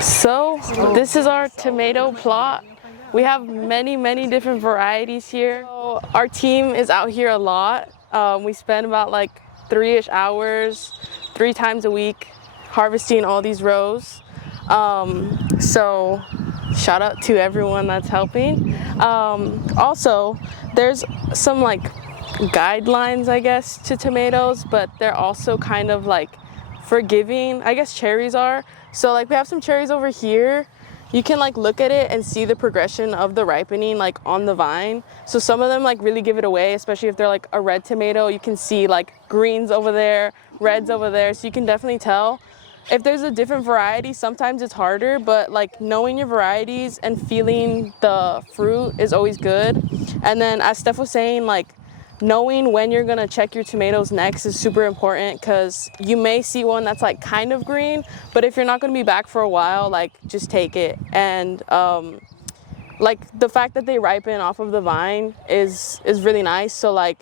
So this is our tomato plot. We have many different varieties here. So our team is out here a lot. We spend about like 3-ish hours, 3 times a week, harvesting all these rows. So shout out to everyone that's helping. Also, there's some like guidelines, I guess, to tomatoes, but they're also kind of like forgiving. I guess cherries are. So like we have some cherries over here. You can like look at it and see the progression of the ripening like on the vine. So some of them like really give it away, especially if they're like a red tomato. You can see like greens over there, reds over there. So you can definitely tell. If there's a different variety, sometimes it's harder, but like knowing your varieties and feeling the fruit is always good. And then as Steph was saying, like knowing when you're gonna check your tomatoes next is super important, because you may see one that's like kind of green, but if you're not gonna be back for a while, like just take it. And like the fact that they ripen off of the vine is really nice. So like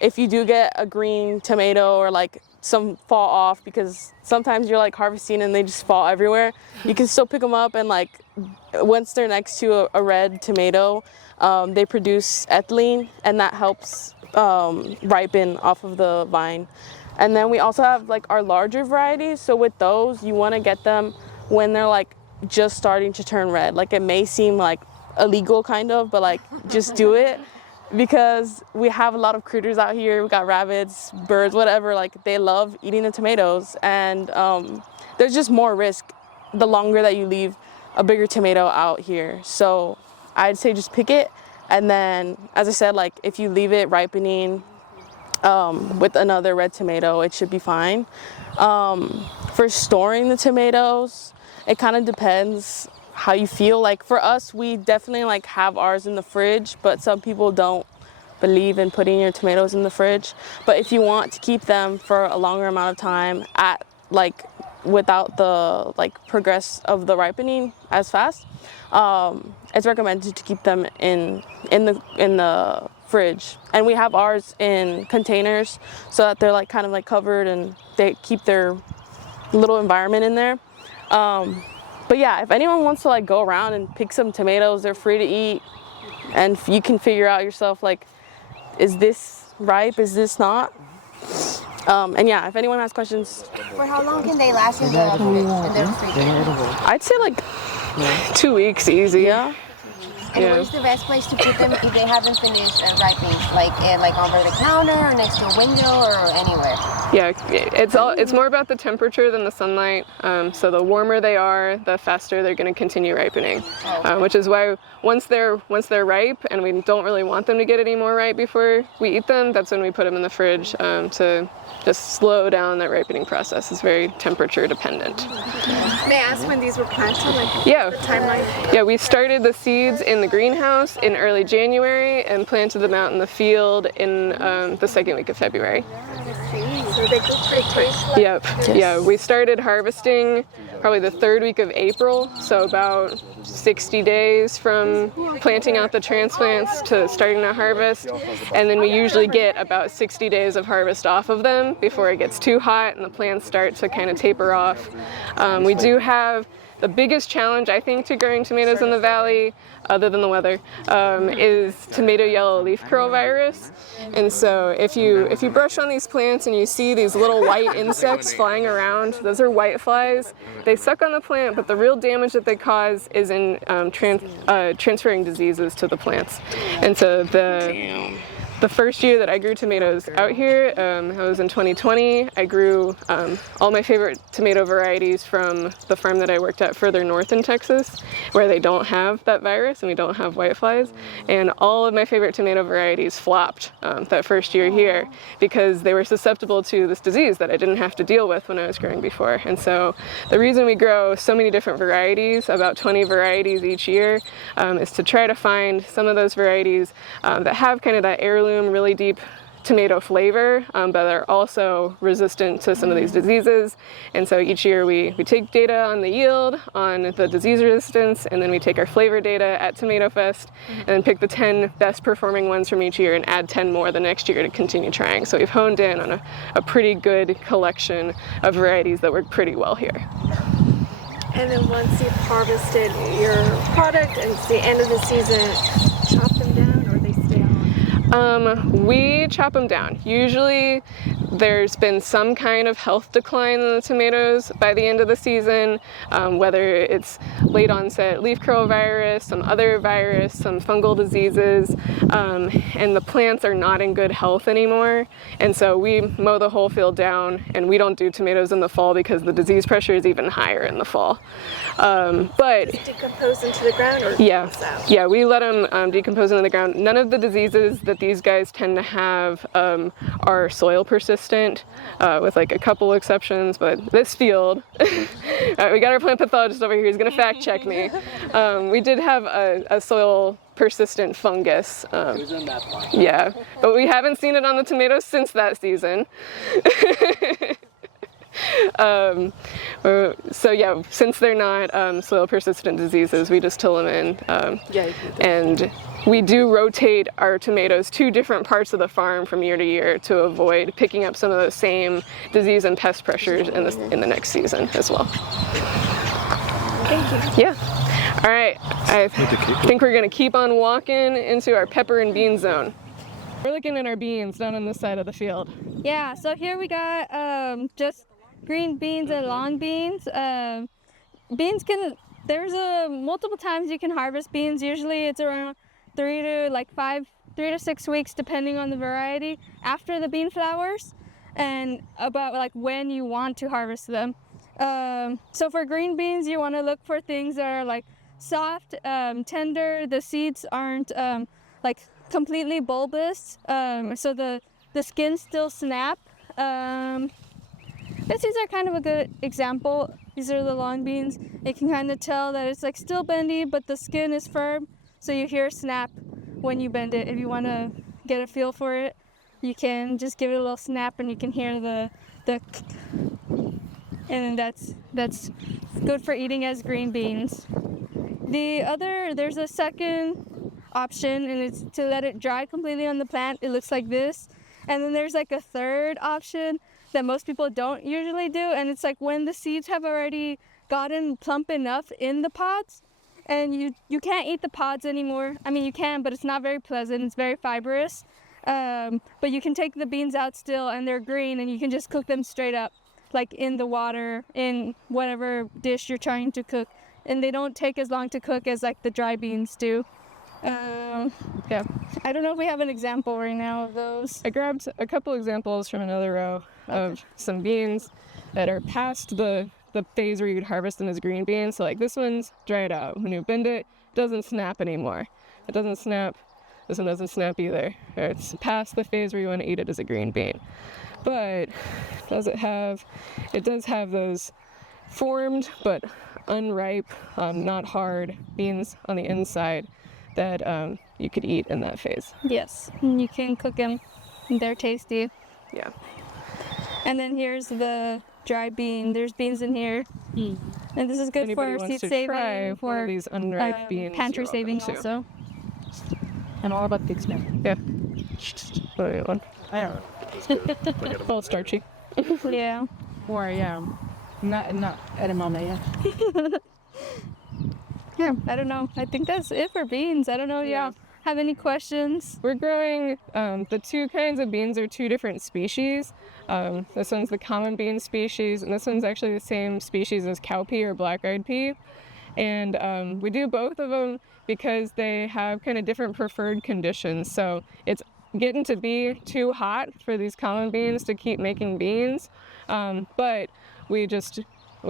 if you do get a green tomato or like some fall off, because sometimes you're like harvesting and they just fall everywhere, you can still pick them up, and like once they're next to a red tomato, they produce ethylene, and that helps ripen off of the vine. And then we also have like our larger varieties. So with those, you want to get them when they're like just starting to turn red. Like it may seem like illegal kind of, but like just do it, because we have a lot of critters out here. We got rabbits, birds, whatever, like they love eating the tomatoes. And there's just more risk the longer that you leave a bigger tomato out here. So I'd say just pick it. And then, as I said, like if you leave it ripening with another red tomato, it should be fine. For storing the tomatoes, it kind of depends how you feel. Like for us, we definitely like have ours in the fridge, but some people don't believe in putting your tomatoes in the fridge. But if you want to keep them for a longer amount of time at like without the like progress of the ripening as fast, it's recommended to keep them in the fridge. And we have ours in containers so that they're like kind of like covered and they keep their little environment in there. But yeah, if anyone wants to like go around and pick some tomatoes, they're free to eat, and you can figure out yourself like, is this ripe, is this not? And yeah, if anyone has questions. For how long can they last in the fridge? I'd say like 2 weeks easy. Yeah. And where's the best place to put them if they haven't finished ripening? Like over the counter or next to a window or anywhere? Yeah, it's more about the temperature than the sunlight. So the warmer they are, the faster they're going to continue ripening. Which is why once they're ripe and we don't really want them to get any more ripe before we eat them, that's when we put them in the fridge to just slow down that ripening process. It's very temperature dependent. May I ask when these were planted? Like yeah. The timeline? Yeah, we started the seeds in the greenhouse in early January and planted them out in the field in the second week of February. So they grew pretty quick. Yep. Yeah, we started harvesting probably the third week of April, so about 60 days from planting out the transplants to starting to harvest. And then we usually get about 60 days of harvest off of them before it gets too hot and the plants start to kind of taper off. We do have the biggest challenge, I think, to growing tomatoes in the valley, other than the weather, is tomato yellow leaf curl virus. And so if you brush on these plants and you see these little white insects flying around, those are white flies. They suck on the plant, but the real damage that they cause is in transferring diseases to the plants. And so the first year that I grew tomatoes out here, I was in 2020. I grew all my favorite tomato varieties from the farm that I worked at further north in Texas, where they don't have that virus and we don't have whiteflies. And all of my favorite tomato varieties flopped that first year here because they were susceptible to this disease that I didn't have to deal with when I was growing before. And so the reason we grow so many different varieties, about 20 varieties each year, is to try to find some of those varieties that have kind of that heirloom, really deep tomato flavor, but they're also resistant to some of these diseases. And so each year we take data on the yield, on the disease resistance, and then we take our flavor data at Tomato Fest and then pick the 10 best performing ones from each year and add 10 more the next year to continue trying. So we've honed in on a pretty good collection of varieties that work pretty well here. And then once you've harvested your product and it's the end of the season, chop them down or they stay on? We chop them down. Usually there's been some kind of health decline in the tomatoes by the end of the season, whether it's late onset leaf curl virus, some other virus, some fungal diseases, and the plants are not in good health anymore. And so we mow the whole field down, and we don't do tomatoes in the fall because the disease pressure is even higher in the fall. But Just decompose into the ground or yeah, we let them decompose into the ground. None of the diseases that these guys tend to have are soil persistent, with like a couple exceptions, but this field, we got our plant pathologist over here, he's gonna fact check me. We did have a soil persistent fungus. Yeah, but we haven't seen it on the tomatoes since that season. So yeah, since they're not soil persistent diseases, we just till them in. And we do rotate our tomatoes to different parts of the farm from year to year to avoid picking up some of those same disease and pest pressures in the next season as well. Thank you. Yeah. All right. I think we're gonna keep on walking into our pepper and bean zone. We're looking at our beans down on this side of the field. Yeah, so here we got just green beans and long beans. There's multiple times you can harvest beans. Usually it's around 3 to 6 weeks depending on the variety after the bean flowers, and about like when you want to harvest them. So for green beans, you want to look for things that are like soft, tender. The seeds aren't like completely bulbous, so the skins still snap. These are kind of a good example. These are the long beans. You can kind of tell that it's like still bendy, but the skin is firm, so you hear snap when you bend it. If you want to get a feel for it, you can just give it a little snap and you can hear the and that's good for eating as green beans. There's a second option, and it's to let it dry completely on the plant. It looks like this. And then there's like a third option that most people don't usually do, and it's like when the seeds have already gotten plump enough in the pods and you can't eat the pods anymore. I mean, you can, but it's not very pleasant. It's very fibrous. But you can take the beans out still, and they're green, and you can just cook them straight up, like in the water, in whatever dish you're trying to cook. And they don't take as long to cook as like the dry beans do. Yeah, I don't know if we have an example right now of those. I grabbed a couple examples from another row of some beans that are past the phase where you could harvest them as green beans. So like this one's dried out. When you bend it, it doesn't snap anymore. It doesn't snap. This one doesn't snap either. It's past the phase where you want to eat it as a green bean. But it does have those formed but unripe, not hard beans on the inside that you could eat in that phase. Yes, and you can cook them. They're tasty. Yeah. And then here's the dry bean. There's beans in here. And this is good for seed saving, for these unripe beans. Pantry saving also. And all about the smell. Yeah. One. I don't know. A little starchy. Yeah. Or not edamame, yeah. Yeah, I don't know. I think that's it for beans. I don't know. Yeah. Have any questions? We're growing, the two kinds of beans are two different species. This one's the common bean species, and this one's actually the same species as cowpea or black-eyed pea. And we do both of them because they have kind of different preferred conditions. So it's getting to be too hot for these common beans to keep making beans, but we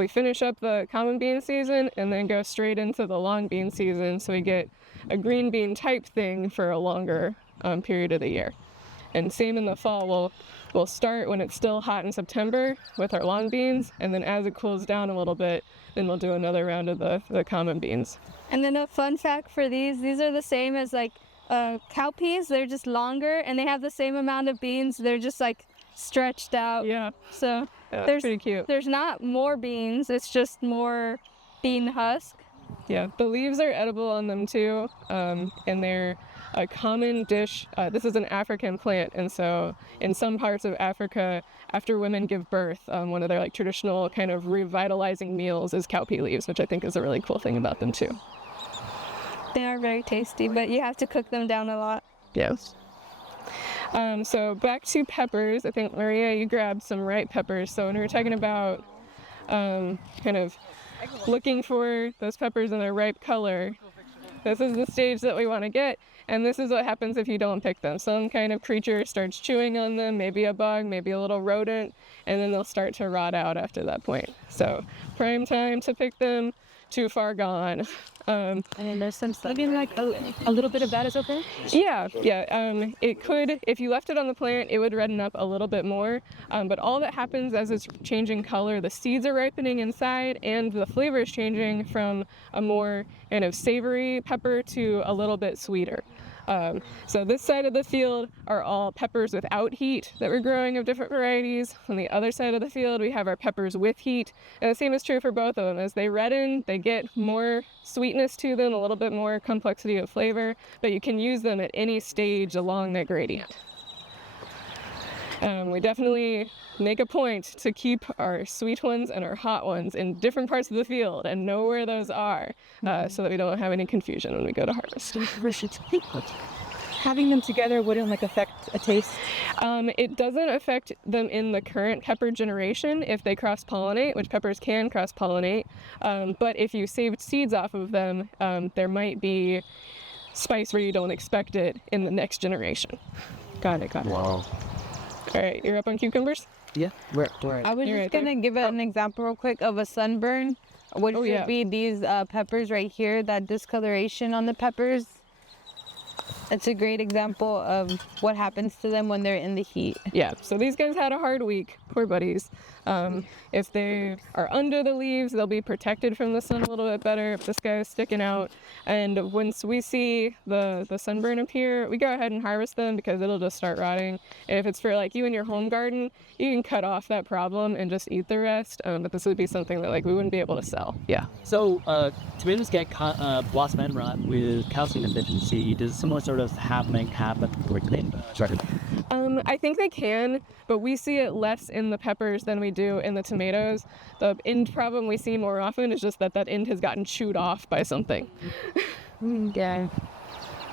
finish up the common bean season and then go straight into the long bean season, so we get a green bean type thing for a longer period of the year. And same in the fall, we'll start when it's still hot in September with our long beans, and then as it cools down a little bit, then we'll do another round of the common beans. And then a fun fact for these are the same as like cowpeas. They're just longer, and they have the same amount of beans. They're just like stretched out. Yeah. So yeah, that's pretty cute. There's not more beans, it's just more bean husk. Yeah, the leaves are edible on them too, and they're a common dish. This is an African plant, and so in some parts of Africa, after women give birth, one of their like traditional kind of revitalizing meals is cowpea leaves, which I think is a really cool thing about them too. They are very tasty, but you have to cook them down a lot. Yes. So back to peppers. I think, Maria, you grabbed some ripe peppers. So when we were talking about kind of looking for those peppers in their ripe color, this is the stage that we want to get, and this is what happens if you don't pick them. Some kind of creature starts chewing on them, maybe a bug, maybe a little rodent, and then they'll start to rot out after that point. So prime time to pick them, too far gone. And there's some maybe like a little bit of that is okay? Yeah. It could, if you left it on the plant, it would redden up a little bit more. But all that happens as it's changing color, the seeds are ripening inside, and the flavor is changing from a more kind of savory pepper to a little bit sweeter. So this side of the field are all peppers without heat that we're growing of different varieties. On the other side of the field, we have our peppers with heat. And the same is true for both of them. As they redden, they get more sweetness to them, a little bit more complexity of flavor, but you can use them at any stage along that gradient. We definitely make a point to keep our sweet ones and our hot ones in different parts of the field and know where those are, so that we don't have any confusion when we go to harvest. Having them together wouldn't like affect a taste? It doesn't affect them in the current pepper generation if they cross-pollinate, which peppers can cross-pollinate, but if you saved seeds off of them, there might be spice where you don't expect it in the next generation. Got it. Wow. All right, you're up on cucumbers? Yeah, where? I was You're just right gonna give an example real quick of a sunburn, which would be these peppers right here, that discoloration on the peppers. It's a great example of what happens to them when they're in the heat. Yeah, so these guys had a hard week, poor buddies. If they are under the leaves, they'll be protected from the sun a little bit better if this guy is sticking out. And once we see the sunburn appear, we go ahead and harvest them because it'll just start rotting. And if it's for like you and your home garden, you can cut off that problem and just eat the rest. But this would be something that like we wouldn't be able to sell. Yeah. So tomatoes get blossom end rot with calcium deficiency. Does similar sort of happen for tomatoes? I think they can, but we see it less in the peppers than we do in the tomatoes. The end problem we see more often is just that end has gotten chewed off by something. Yeah.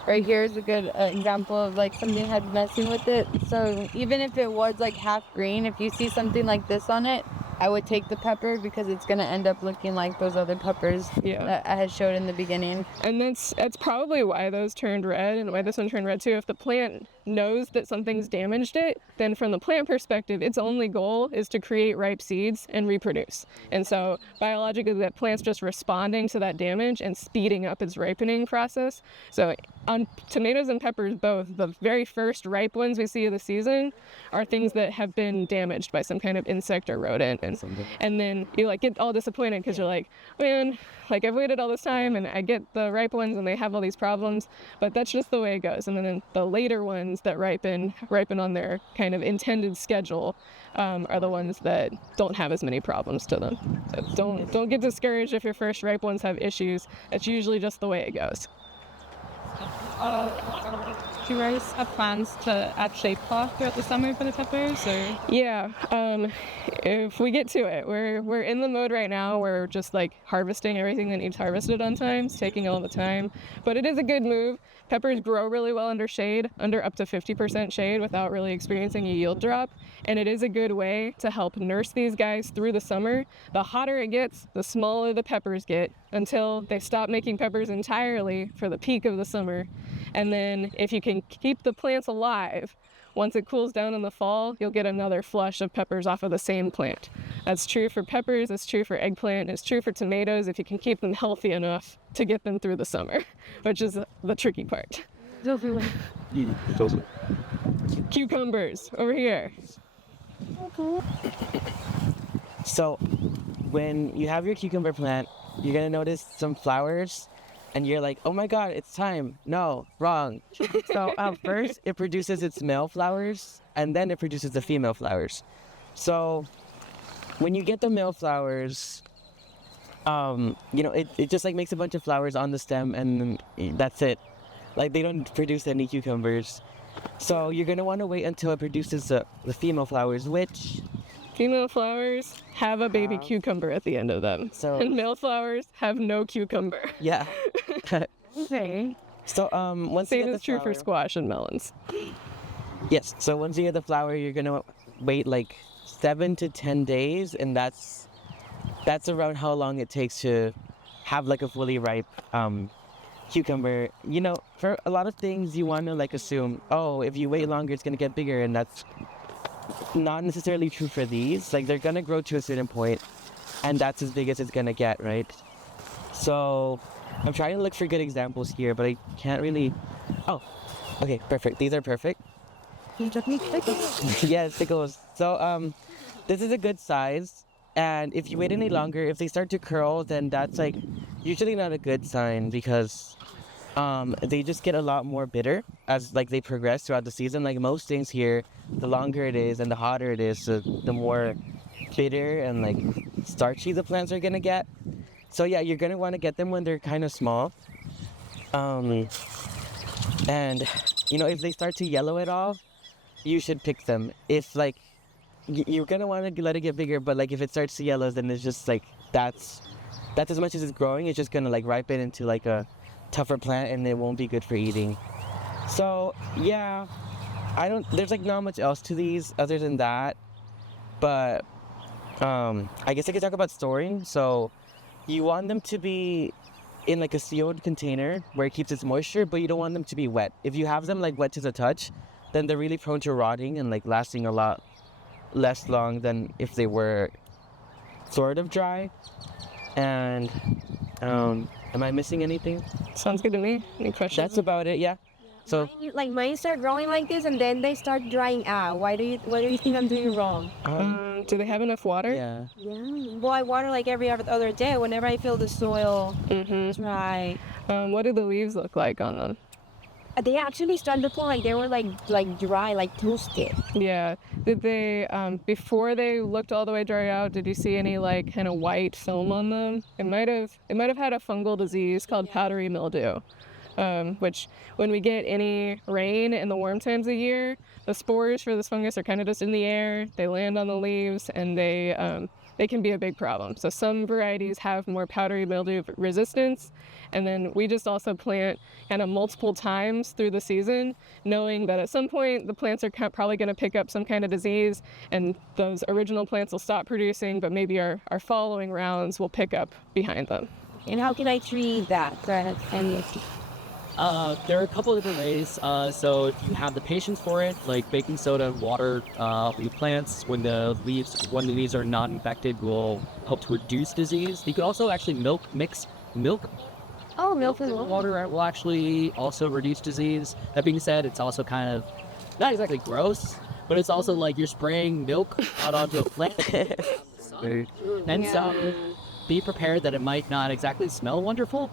Right here is a good example of like something had messing with it. So even if it was like half green, if you see something like this on it, I would take the pepper because it's gonna end up looking like those other peppers that I had showed in the beginning. And that's probably why those turned red and why this one turned red too. If the plant knows that something's damaged it, then from the plant perspective, its only goal is to create ripe seeds and reproduce. And so biologically, that plant's just responding to that damage and speeding up its ripening process. So on tomatoes and peppers both, the very first ripe ones we see of the season are things that have been damaged by some kind of insect or rodent. And then you like get all disappointed because you're like, man, like I've waited all this time and I get the ripe ones and they have all these problems, but that's just the way it goes. And then the later ones that ripen on their kind of intended schedule are the ones that don't have as many problems to them. So don't get discouraged if your first ripe ones have issues. It's usually just the way it goes. Do you guys have plans to add shade cloth throughout the summer for the peppers? Or? Yeah, if we get to it. We're in the mode right now where we're just like harvesting everything that needs harvested on time. It's taking all the time, but it is a good move. Peppers grow really well under shade, under up to 50% shade without really experiencing a yield drop. And it is a good way to help nurse these guys through the summer. The hotter it gets, the smaller the peppers get until they stop making peppers entirely for the peak of the summer. And then if you can keep the plants alive, once it cools down in the fall, you'll get another flush of peppers off of the same plant. That's true for peppers, it's true for eggplant, it's true for tomatoes if you can keep them healthy enough to get them through the summer, which is the tricky part. Cucumbers, over here. So when you have your cucumber plant, you're gonna notice some flowers and you're like, oh my god, it's time. No, wrong. So first it produces its male flowers and then it produces the female flowers. So when you get the male flowers, it just like makes a bunch of flowers on the stem and that's it. Like they don't produce any cucumbers. So you're gonna want to wait until it produces the female flowers, which Female flowers have a baby cucumber at the end of them. So- and male flowers have no cucumber. yeah. Okay. So once you Same get the is true for flower- squash and melons. Yes. So once you get the flower, you're gonna wait like 7 to 10 days, and that's around how long it takes to have like a fully ripe cucumber. You know, for a lot of things, you want to like assume, oh, if you wait longer, it's gonna get bigger, and that's not necessarily true for these. Like they're gonna grow to a certain point, and that's as big as it's gonna get, right? So I'm trying to look for good examples here, but I can't really. Oh, okay, perfect. These are perfect. Yes, pickles. So this is a good size, and if you wait any longer, if they start to curl, then that's like usually not a good sign, because they just get a lot more bitter as like they progress throughout the season. Like most things here, the longer it is and the hotter it is, the more bitter and like starchy the plants are gonna get. So yeah, you're gonna want to get them when they're kind of small. And you know, if they start to yellow at all, you should pick them. If like you're gonna want to let it get bigger, but like if it starts to yellow, then it's just like that's as much as it's growing. It's just gonna like ripen into like a tougher plant, and it won't be good for eating. So yeah, there's like not much else to these other than that. But I guess I could talk about storing. So you want them to be in like a sealed container where it keeps its moisture, but you don't want them to be wet. If you have them like wet to the touch, then they're really prone to rotting and like lasting a lot less long than if they were sort of dry. And am I missing anything? Sounds good to me. Any questions? That's about it, yeah. So Like mine start growing like this, and then they start drying out. What do you think I'm doing wrong? do they have enough water? yeah. Yeah. Well, I water like every other day whenever I feel the soil dry. What do the leaves look like on them? They actually started looking like they were like dry, like toasted. Yeah. Did they, before they looked all the way dry out, did you see any like kind of white film on them? It might have had a fungal disease called powdery mildew, which when we get any rain in the warm times of the year, the spores for this fungus are kind of just in the air. They land on the leaves, and they can be a big problem. So some varieties have more powdery mildew resistance, and then we just also plant kind of multiple times through the season, knowing that at some point the plants are probably going to pick up some kind of disease, and those original plants will stop producing, but maybe our following rounds will pick up behind them. And how can I treat that? There are a couple of different ways. So if you have the patience for it, like baking soda and water, your plants when the leaves are not infected will help to reduce disease. You could also actually mix milk. Oh, milk and Water will actually also reduce disease. That being said, it's also kind of not exactly gross, but it's also like you're spraying milk out onto a plant. And so be prepared that it might not exactly smell wonderful.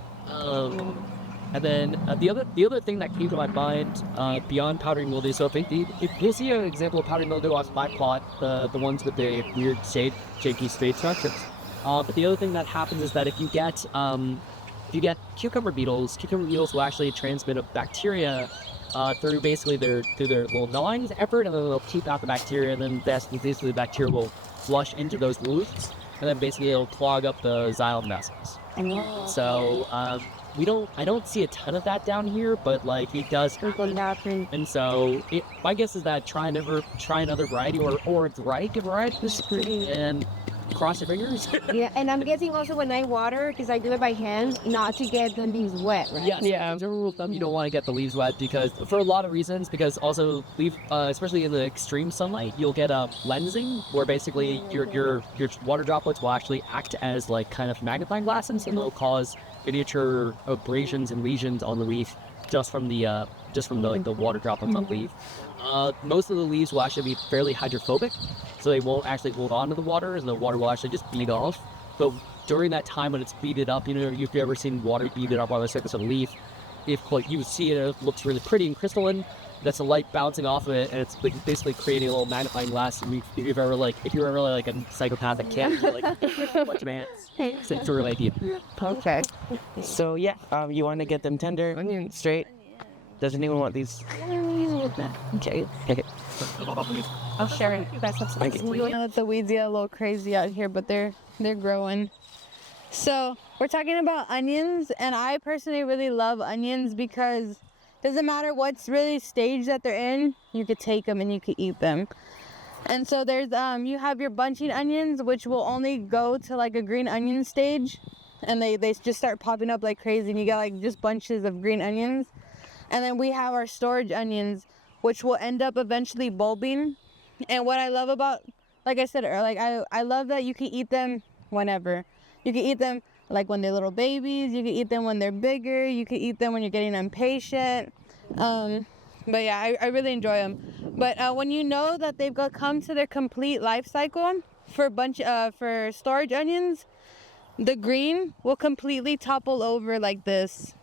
And then the other thing that came to my mind beyond powdery mildew. So if you'll see an example of powdery mildew on my plot, the ones with the weird shaky spade structures. But the other thing that happens is that if you get cucumber beetles will actually transmit a bacteria through their little gnawing effort, and then they'll keep out the bacteria, and then basically the bacteria will flush into those wounds, and then basically it'll clog up the xylem vessels. So I don't see a ton of that down here, but like it does happen. And so my guess is that try another variety or dry variety and cross your fingers. Yeah, and I'm guessing also when I water, because I do it by hand, not to get the leaves wet, right? Yes. Yeah. As a rule of thumb, you don't want to get the leaves wet because for a lot of reasons. Because also especially in the extreme sunlight, you'll get a lensing where basically your water droplets will actually act as like kind of magnifying glasses, and they'll cause miniature abrasions and lesions on the leaf just from the water droplets on the leaf. Most of the leaves will actually be fairly hydrophobic, so they won't actually hold on to the water, and the water will actually just bead off. But during that time when it's beaded up, if you've ever seen water beaded up on the surface of a leaf, if you see it looks really pretty and crystalline, that's the light bouncing off of it, and it's like basically creating a little magnifying glass. If you're ever like a psychopathic kid, like bunch of ants, it's a really idea. Okay. So yeah, you want to get them tender, straight, Does anyone want these? Okay. Okay. I'll share it. That's Thank you. I know that the weeds get a little crazy out here, but they're growing. So we're talking about onions, and I personally really love onions because it doesn't matter what's really stage that they're in, you could take them and you could eat them. And so there's you have your bunching onions, which will only go to like a green onion stage, and they just start popping up like crazy, and you got like just bunches of green onions. And then we have our storage onions, which will end up eventually bulbing. And what I love about, like I said earlier, like I love that you can eat them whenever. You can eat them like when they're little babies, you can eat them when they're bigger, you can eat them when you're getting impatient. But yeah, I really enjoy them. But when you know that they've come to their complete life cycle for storage onions, the green will completely topple over like this.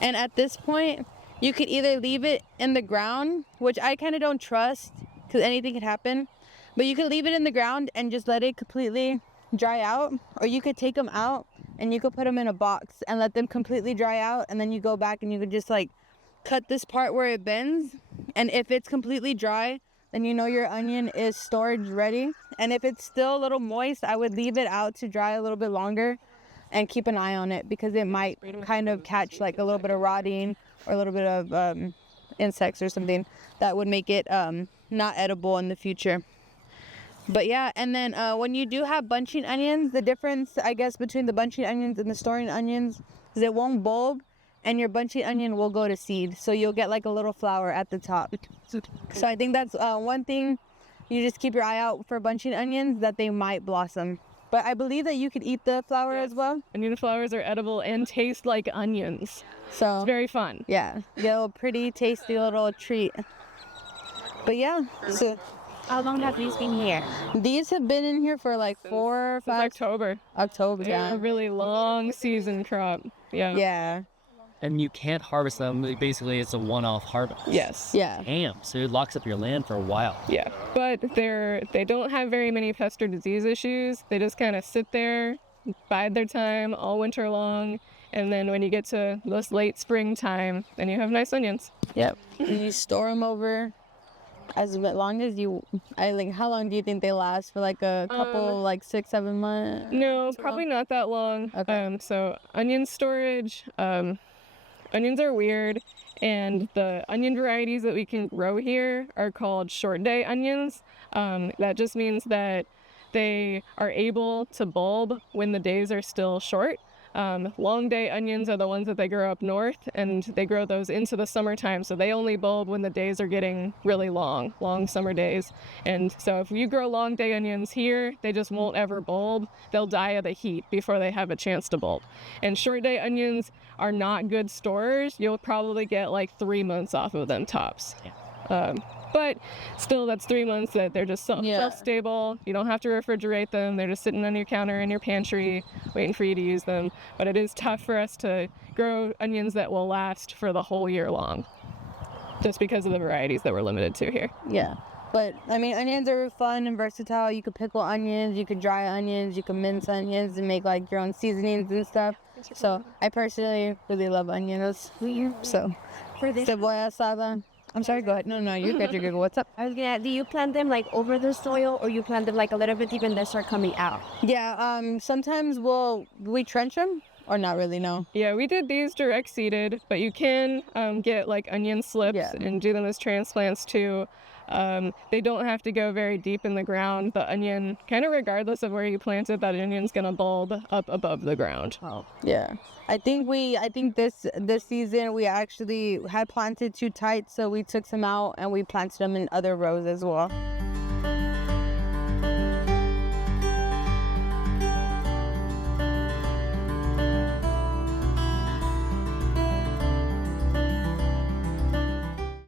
And at this point, you could either leave it in the ground, which I kind of don't trust because anything could happen, but you could leave it in the ground and just let it completely dry out, or you could take them out and you could put them in a box and let them completely dry out, and then you go back and you could just like cut this part where it bends, and if it's completely dry, then you know your onion is storage ready. And if it's still a little moist, I would leave it out to dry a little bit longer and keep an eye on it, because it might kind of catch like a little bit of rotting or a little bit of insects or something that would make it not edible in the future. But yeah, and then when you do have bunching onions, the difference, I guess, between the bunching onions and the storing onions is it won't bulb, and your bunching onion will go to seed. So you'll get like a little flower at the top. So I think that's one thing. You just keep your eye out for bunching onions, that they might blossom. But I believe that you could eat the flower as well. Onion flowers are edible and taste like onions. So it's very fun. Yeah, you get a little pretty tasty little treat. But yeah, so how long have these been here? These have been in here for like 4 or 5. October. Yeah. A really long season crop. Yeah. Yeah. And you can't harvest them. Basically, it's a one-off harvest. Yes. Yeah. Damn. So it locks up your land for a while. Yeah. But they don't have very many pest or disease issues. They just kind of sit there, bide their time all winter long. And then when you get to this late springtime, then you have nice onions. Yep. And you store them over as long as you, how long do you think they last? For like a couple, like 6-7 months? No, probably not that long. Okay. So onion storage, onions are weird, and the onion varieties that we can grow here are called short day onions. That just means that they are able to bulb when the days are still short. Long day onions are the ones that they grow up north, and they grow those into the summertime, so they only bulb when the days are getting really long summer days. And so if you grow long day onions here, they just won't ever bulb. They'll die of the heat before they have a chance to bulb. And short day onions are not good storers. You'll probably get like 3 months off of them tops. But still, that's 3 months that they're just shelf-stable. You don't have to refrigerate them. They're just sitting on your counter in your pantry waiting for you to use them. But it is tough for us to grow onions that will last for the whole year long, just because of the varieties that we're limited to here. Yeah. But, I mean, onions are fun and versatile. You could pickle onions, you could dry onions, you can mince onions and make, like, your own seasonings and stuff. So, I personally really love onions. So, cebolla asada. I'm sorry, go ahead. No, you're good. What's up? I was gonna, do you plant them like over the soil, or you plant them like a little bit deep and they start coming out? Yeah, sometimes we trench them, or not really, no. Yeah, we did these direct seeded, but you can get like onion slips and do them as transplants too. They don't have to go very deep in the ground. The onion, kind of regardless of where you plant it, that onion's gonna bulb up above the ground. Oh, yeah. I think this season we actually had planted too tight, so we took some out and we planted them in other rows as well.